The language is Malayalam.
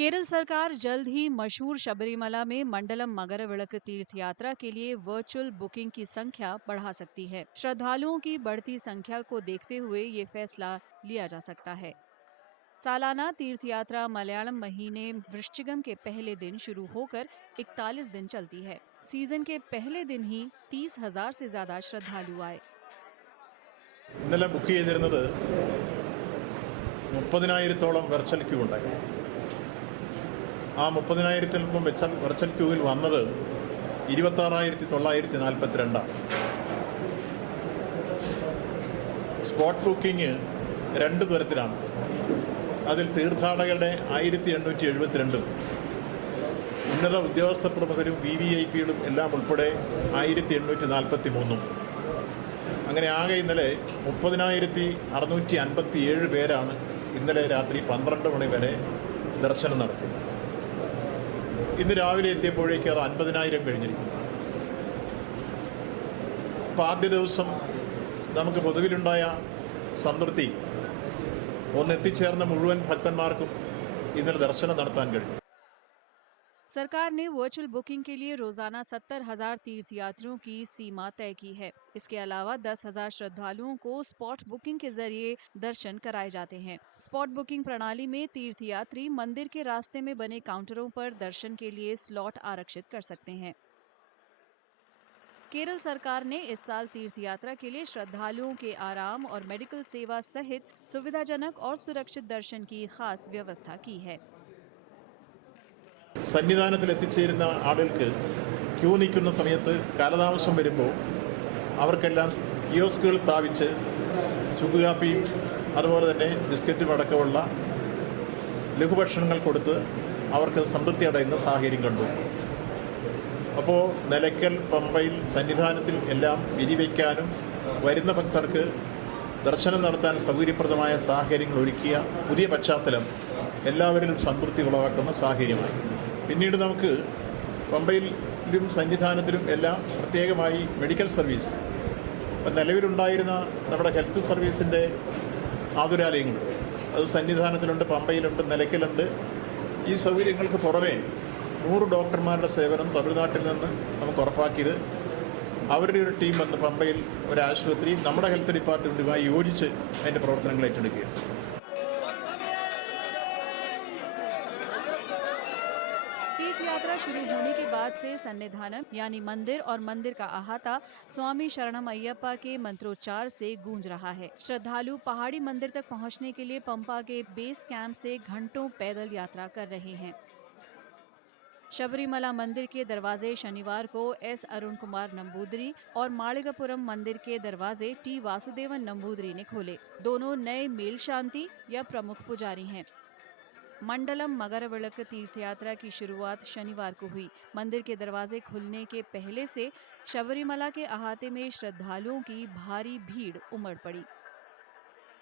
केरल सरकार जल्द ही मशहूर शबरीमला में मंडलम मगरविलक्क तीर्थ यात्रा के लिए वर्चुअल बुकिंग की संख्या बढ़ा सकती है। श्रद्धालुओं की बढ़ती संख्या को देखते हुए ये फैसला लिया जा सकता है। सालाना तीर्थ यात्रा मलयालम महीने वृश्चिकम के पहले दिन शुरू होकर 41 दिन चलती है। सीजन के पहले दिन ही 30,000 से ज्यादा श्रद्धालु आए। ഇന്നലെ ബുക്ക് ചെയ്തിരുന്നത് 30,000-ഓളം വെർച്വൽ ക്യൂ ഉണ്ടായി. ആ 30,000-ൽപ്പം വെർച്വൽ ക്യൂവിൽ വന്നത് 26,942. സ്പോട്ട് ബുക്കിംഗ് രണ്ട് തരത്തിലാണ്. അതിൽ തീർത്ഥാടകരുടെ 1,872, ഉന്നത ഉദ്യോഗസ്ഥ പ്രമുഖരും VVIPകളും എല്ലാം ഉൾപ്പെടെ 1,843. അങ്ങനെ ആകെ ഇന്നലെ 30,657 പേരാണ് ഇന്നലെ രാത്രി 12 മണി വരെ ദർശനം നടത്തിയത്. ഇന്ന് രാവിലെ എത്തിയപ്പോഴേക്ക് അത് 50,000 കഴിഞ്ഞിരിക്കുന്നു. അപ്പോൾ ആദ്യ ദിവസം നമുക്ക് പൊതുവിലുണ്ടായ സംതൃപ്തി ഒന്നെത്തിച്ചേർന്ന മുഴുവൻ ഭക്തന്മാർക്കും ഇന്നലെ ദർശനം നടത്താൻ കഴിഞ്ഞു. सरकार ने वर्चुअल बुकिंग के लिए रोजाना 70,000 तीर्थयात्रियों की सीमा तय की है। इसके अलावा 10,000 श्रद्धालुओं को स्पॉट बुकिंग के जरिए दर्शन कराए जाते हैं। स्पॉट बुकिंग प्रणाली में तीर्थयात्री मंदिर के रास्ते में बने काउंटरों पर दर्शन के लिए स्लॉट आरक्षित कर सकते हैं। केरल सरकार ने इस साल तीर्थयात्रा के लिए श्रद्धालुओं के आराम और मेडिकल सेवा सहित सुविधाजनक और सुरक्षित दर्शन की खास व्यवस्था की है। സന്നിധാനത്തിൽ എത്തിച്ചേരുന്ന ആളുകൾക്ക് ക്യൂ നിൽക്കുന്ന സമയത്ത് കാലതാമസം വരുമ്പോൾ അവർക്കെല്ലാം കിയോസ്കുകൾ സ്ഥാപിച്ച് ചുക്കുകാപ്പിയും അതുപോലെ തന്നെ ബിസ്ക്കറ്റും അടക്കമുള്ള ലഘുഭക്ഷണങ്ങൾ കൊടുത്ത് അവർക്ക് സംതൃപ്തി അടയുന്ന സാഹചര്യം കണ്ടു. അപ്പോൾ നിലയ്ക്കൽ, പമ്പയിൽ, സന്നിധാനത്തിൽ എല്ലാം വിരിവയ്ക്കാനും വരുന്ന ഭക്തർക്ക് ദർശനം നടത്താൻ സൗകര്യപ്രദമായ സാഹചര്യങ്ങൾ ഒരുക്കിയ പുതിയ പശ്ചാത്തലം എല്ലാവരിലും സംതൃപ്തി ഉളവാക്കുന്ന സാഹചര്യമായി. പിന്നീട് നമുക്ക് പമ്പയിലും സന്നിധാനത്തിലും എല്ലാം പ്രത്യേകമായി മെഡിക്കൽ സർവീസ്, ഇപ്പം നിലവിലുണ്ടായിരുന്ന നമ്മുടെ ഹെൽത്ത് സർവീസിൻ്റെ ആതുരാലയങ്ങൾ അത് സന്നിധാനത്തിലുണ്ട്, പമ്പയിലുണ്ട്, നിലയ്ക്കലുണ്ട്. ഈ സൗകര്യങ്ങൾക്ക് പുറമേ 100 ഡോക്ടർമാരുടെ സേവനം തമിഴ്നാട്ടിൽ നിന്ന് നമുക്ക് ഉറപ്പാക്കിയത് അവരുടെ ഒരു ടീം വന്ന് പമ്പയിൽ ഒരു ആശുപത്രി നമ്മുടെ ഹെൽത്ത് ഡിപ്പാർട്ട്മെൻറ്റുമായി യോജിച്ച് അതിൻ്റെ പ്രവർത്തനങ്ങൾ ഏറ്റെടുക്കുകയാണ്. तीर्थ यात्रा शुरू होने के बाद से सन्निधानम यानी मंदिर और मंदिर का अहाता स्वामी शरणम अय्यप्पा के मंत्रोच्चार से गूंज रहा है। श्रद्धालु पहाड़ी मंदिर तक पहुंचने के लिए पंपा के बेस कैंप से घंटों पैदल यात्रा कर रहे हैं। शबरीमला मंदिर के दरवाजे शनिवार को S अरुण कुमार नंबूदरी और मालिकापुरम मंदिर के दरवाजे T वासुदेवन नंबूदरी ने खोले। दोनों नए मेल शांति या प्रमुख पुजारी हैं। मंडलम मगरविलक्क तीर्थयात्रा की शुरुआत शनिवार को हुई। मंदिर के दरवाजे खुलने के पहले से शबरीमला के अहाते में श्रद्धालुओं की भारी भीड़ उमड़ पड़ी।